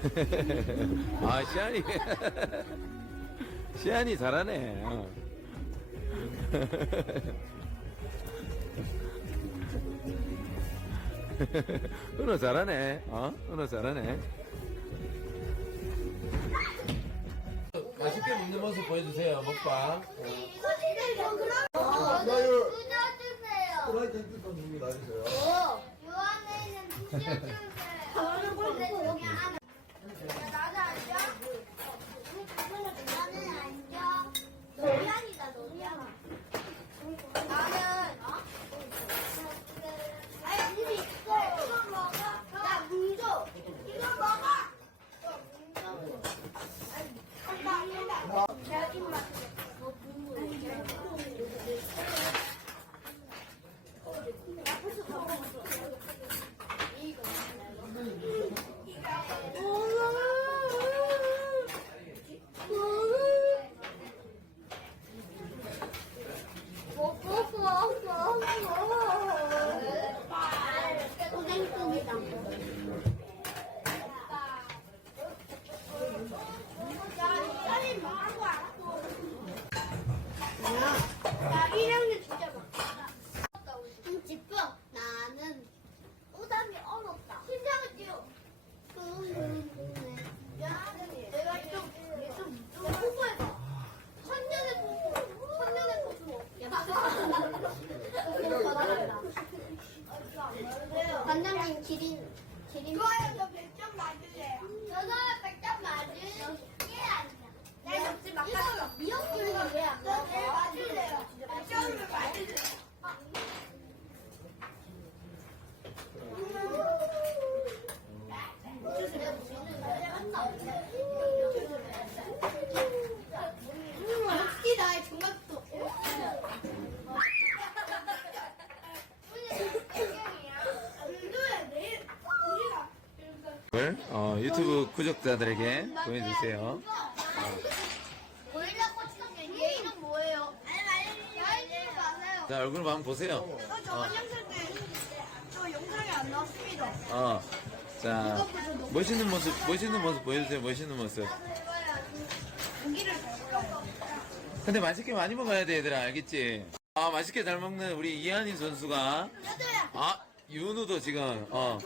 아, 시안이. 시안이 잘하네. 어. 은호 잘하네. 어? 은호 잘하네. 맛있게 먹는 모습 보여주세요, 먹방. 나요. 부셔주세요. 프라이 텐트 좀 준비 놔주세요. 요 안에 있는 부셔주세요. 맛있어. 유튜브 구독자들에게 보여주세요. 고릴라 코치님 얘 이름 뭐예요? 마세요. 자, 얼굴 한번 보세요. 저 영상 때, 저 영상에 안 나왔습니다. 어. 자, 멋있는 모습, 멋있는 모습 보여주세요, 멋있는 모습. 고기를. 근데 맛있게 많이 먹어야 돼, 얘들아, 알겠지? 아, 맛있게 잘 먹는 우리 이한희 선수가. 아, 윤우도 지금, 어,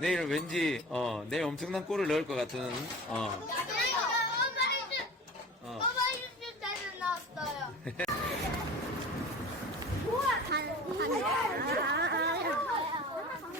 내일 왠지, 어, 내일 엄청난 골을 넣을 것 같은, 어, 어 바이즈, 어. 어바이즈 때는 나왔어요. 좋아, 단, 단.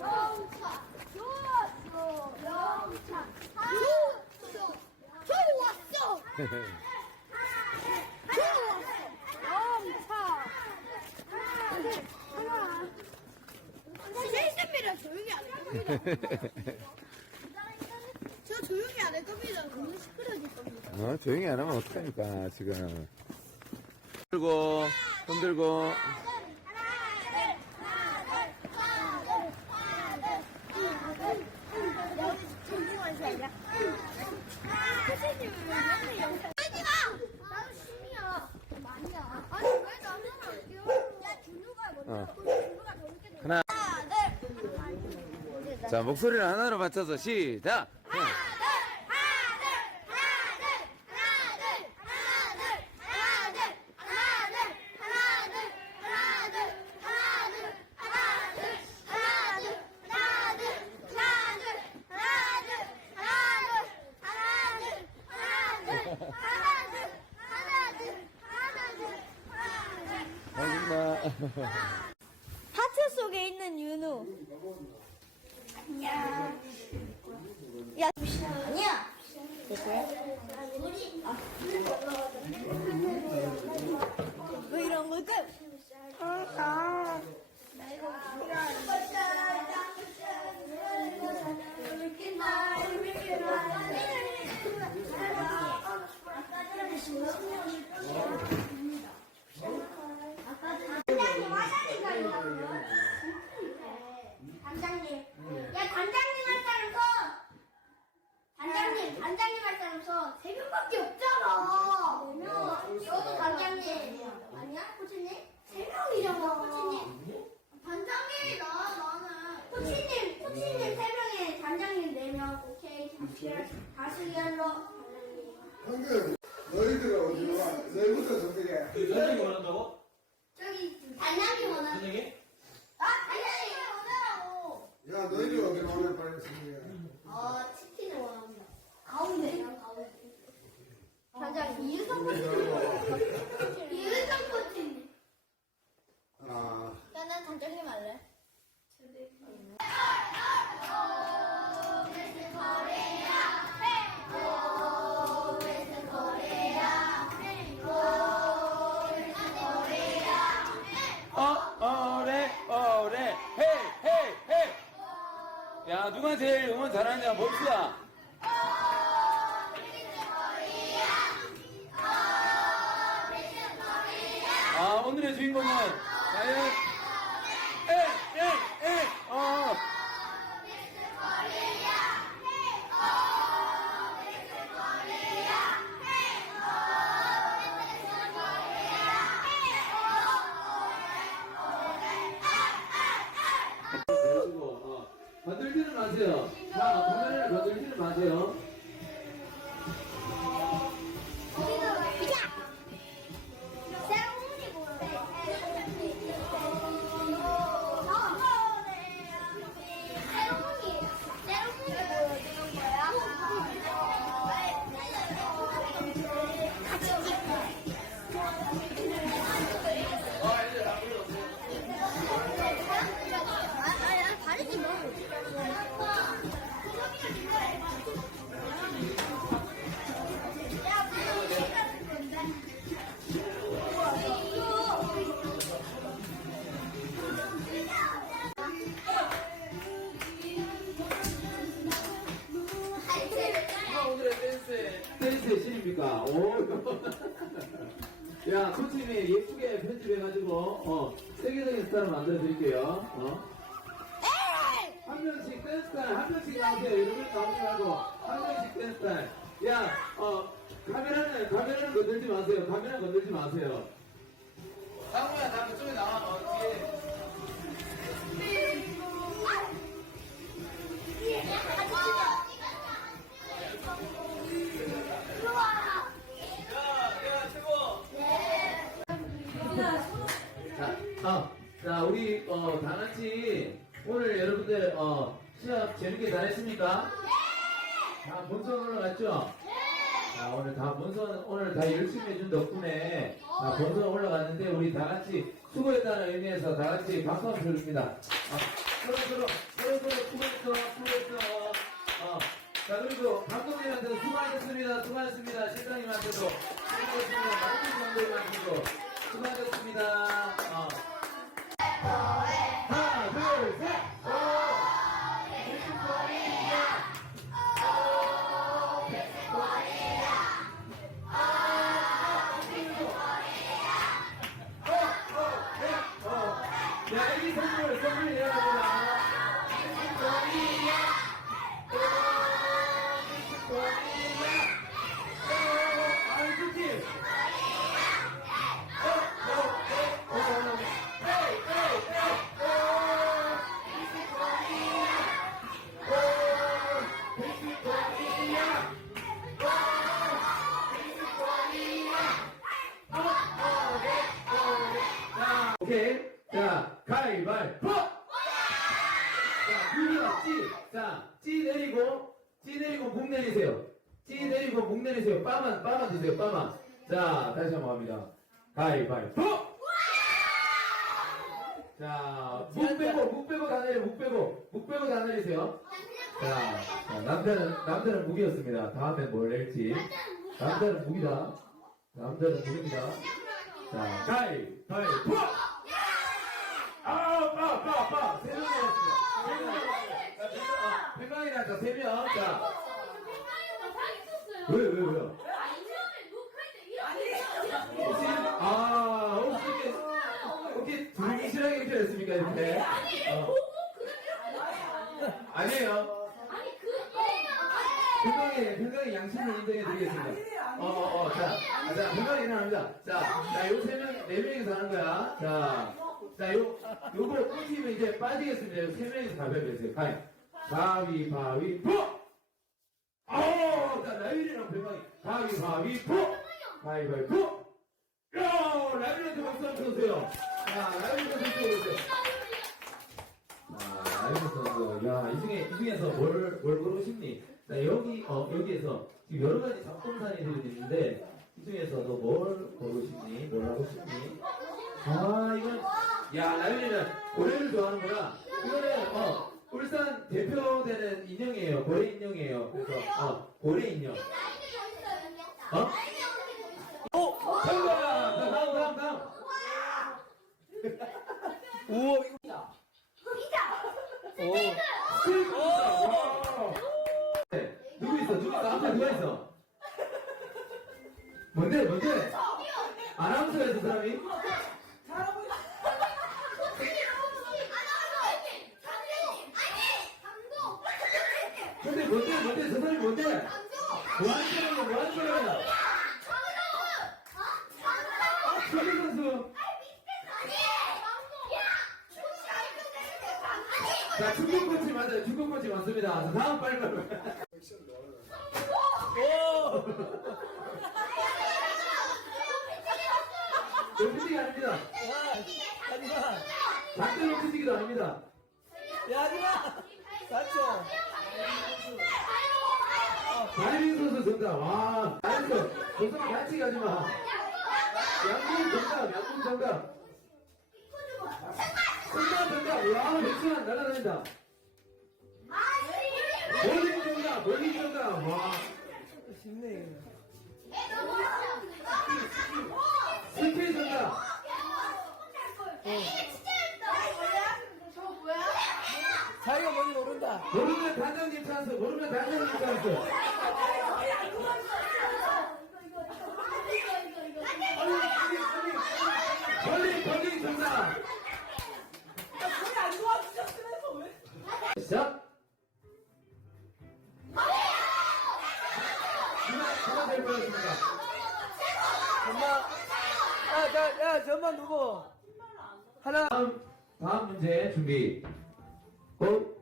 영차, 좋았어, 영차, 좋았어, 좋았어. 영차. 하나. 실습이라 조용히 안 해. 저 조용히 안 할 겁니다. 너무 시끄러질 겁니다. 어, 조용히 안 하면 어떡합니까, 지금. 흔들고, 흔들고. 뛰어? 자 목소리를 하나로 맞춰서 시작. 하트 속에 있는 윤우. 야. 야, 아니야. 내 거야? 아. 왜 이런 거지? 아, 아. 누가 제일 응원 잘하냐, 봅시다. 댄스의, 댄스의 신입니까? 오. 야, 코치님이 예쁘게 편집해가지고, 어, 세계적인 스타를 만들어 드릴게요. 어. 한 명씩 댄스 스타일, 한 명씩 나오세요. 이름을 나오지 말고, 한 명씩 댄스 스타일. 야, 어, 카메라는, 카메라는 건들지 마세요. 카메라 건들지 마세요. 상우야, 나 그쪽에 나와, 어, 뒤에. 잘했습니까? 다 본선 올라갔죠? 자, 오늘 다 본선, 오늘 다 열심히 해준 덕분에, 다 본선 올라갔는데, 우리 다 같이 수고했다는 의미에서 다 같이 박수 한번. 아, 서로 서로, 서로 서로 수고했어, 수고했어. 어. 자, 그리고 감독님한테도 수고하셨습니다. 수고하셨습니다. 실장님한테도 수고하셨습니다. 마르크 감독님한테도 수고하셨습니다. 가위바위보! 자, 둘이요, 찌. 자, 찌 내리고, 찌 내리고 목 내리세요. 찌 내리고 목 내리세요. 빠만, 빠만 드세요, 빠만. 자, 다시 한번 합니다. 가위바위보! 자, 목 빼고, 목 빼고 다 내려, 목 빼고, 목 빼고 다 내리세요. 자, 자, 남자는, 남자는 무기였습니다. 다음엔 뭘 낼지. 남자는 무기다. 남자는 무기입니다. 자, 가위바위보! 아, 빠, 빠, 빠! 세 명 남았습니다. 세 명 남았습니다. 팽강이랑 자, 세 명. 자, 왜, 왜, 왜요? 혹시, 아, 혹시 이렇게, 혹시 둘이 실하게 이렇게 됐습니까, 이렇게? 어. 아니에요. 팽강이, 팽강이 양심을 인정해 드리겠습니다. 어, 어, 어, 자, 아, 자, 팽강이 일어납니다. 자, 자, 요 세 명, 네 명이서 하는 거야. 자, 자, 요, 요거 꿀팀은 이제 빠지겠습니다. 요 세 명이서 가위바위보 했어요. 가위. 가위 바위 보! 아우, 자, 라이언이랑 배방이 가위바위보! 가위바위보! 야, 라이언한테 박수 한번 쳐주세요. 자, 라이언한테 박수 쳐주세요. 아, 라이언 선수. 야, 이 중에, 이 중에서 뭘, 뭘 고르고 싶니? 자, 여기, 어, 여기에서 지금 여러 가지 잡동산이 들어있는데, 이 중에서 너뭘 고르고 싶니? 뭘 하고 싶니? 아, 이건, 야, 라이언이는 고래를 좋아하는구나. 이거는, 어, 울산 대표되는 인형이에요. 고래 인형이에요. 그래서, 어, 고래 인형. 어? 어? 정답! 자, 다음, 다음, 다음. 우와 이거 오 스테이크 있다. 와. 네, 누구 있어? 누구 있어? 앞에 누가 있어? 뭔데? 뭔데? 아나운서가 있어, 사람이? 근데 뭔데? 뭔데? 저 사람이 뭔데? 뭐 하는 거야? 뭐 하는 거야? 서기 선수. 자, 중국 코치 맞아요. 중국 코치 맞습니다. 자, 다음 빨리 빨리. 오! 용피지기 아닙니다. 야, 하지마 작전 용피지기도 아닙니다. 야 하지마 맞죠? 다이빙 선수 정답. 와, 잘했어. 고성아 같이 가지 마. 양궁 정답, 양궁 정답. 승관 정답. 와, 백시간 날아다닌다. 볼링 정답, 볼링 정답. 와, 쉽네 스피 정답. 자기가 뭔지 모른다 모르면 단장님 찬스, 모르면 단장님 찬스. 누가, 야, 자, 야 전만 누구 하나 다음, 다음 문제 준비. 고!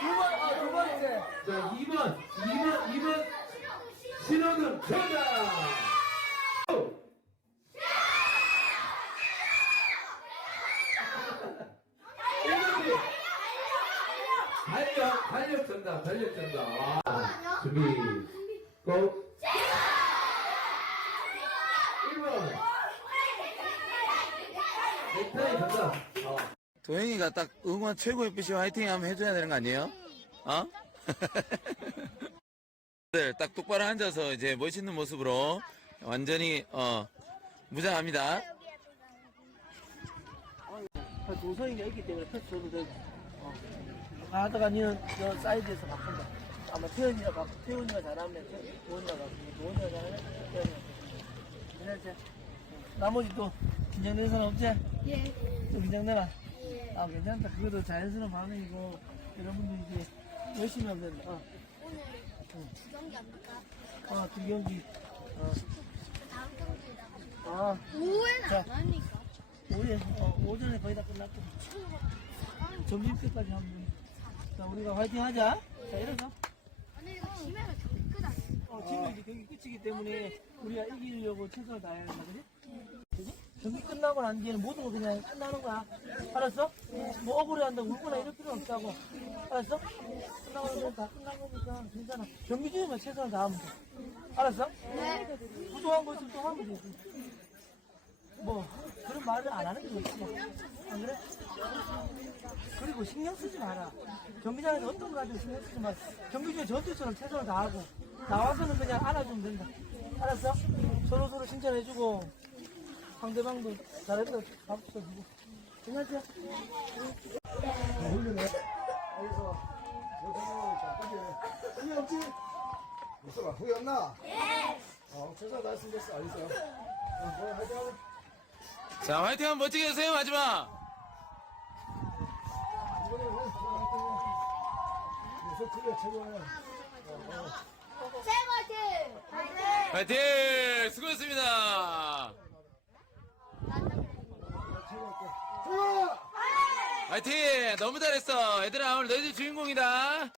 두번 아, 두 번째 자, 2번, 2번, 2번, 신호등 정답! 고! 일번 달력, 달력 정답, 달력 정답. 와, 준비, 고! 1번, 넥타이 정답. 어. 도영이가 딱 응원 최고의 빛이 화이팅 하면 해줘야 되는 거 아니에요? 어? 네, 딱 똑바로 앉아서 이제 멋있는 모습으로 완전히 어 무장합니다. 아, 도성이가 있기 때문에 패스 줘도 되고 어. 하다가 니는 저 사이드에서 바꾼다 아마 태연이가 바 태연이가 잘하면 태- 도원이가 바꾸고 도원이가 잘하면 태연이가 바꾸고? 어. 나머지 또 긴장되는 사람 없지? 예. 또 긴장되나? 아 괜찮다 그것도 자연스러운 반응이고 여러분들 이제 열심히 하면 된다 어, 오늘 두 경기 합니까? 어, 두 경기 어, 다음 경기에다가 아 오후에는 자. 안 합니까? 오후에 어, 오전에 거의 다 끝났고 점심 때까지 하면 돼. 자 우리가 화이팅 하자 자 이래서 오늘 이거 집에서 경기 끝 아니에요? 어, 지금 이제 경기 끝이기 때문에 우리가 이기려고 최선을 다해야 된다, 그지? 그지? 경기 끝나고 난 뒤에는 모든 거 그냥 끝나는 거야. 알았어? 뭐 억울해 한다고 울거나 이럴 필요 없다고. 알았어? 끝나고 나면 다 끝난 거니까 괜찮아. 경기 중에만 최선을 다하면 돼. 알았어? 네. 부족한 거 있으면 또 하면 되지. 뭐, 그런 말을 안 하는 게 좋지. 뭐. 안 그래? 그리고 신경 쓰지 마라. 경기장에서 어떤 거 가지고 신경 쓰지 마라. 경기 중에 전투처럼 최선을 다하고, 나와서는 그냥 안아주면 된다. 알았어? 서로 서로 칭찬해주고, 상대방도 잘했다. 박수 쳐주고. 괜찮지? 훈련해. 여기서 고생을 자, 그게 후회 없지? 무서워, 후회 없나? 네. 어, 최선 다했으면 됐어, 알겠어? 어, 그래, 화이팅 하고. 자 화이팅 한번 멋지게 해주세요 마지막. 최고야. 최고지! 화이팅! 화이팅 수고했습니다. 화이팅! 너무 잘했어. 얘들아, 오늘 너희들 주인공이다.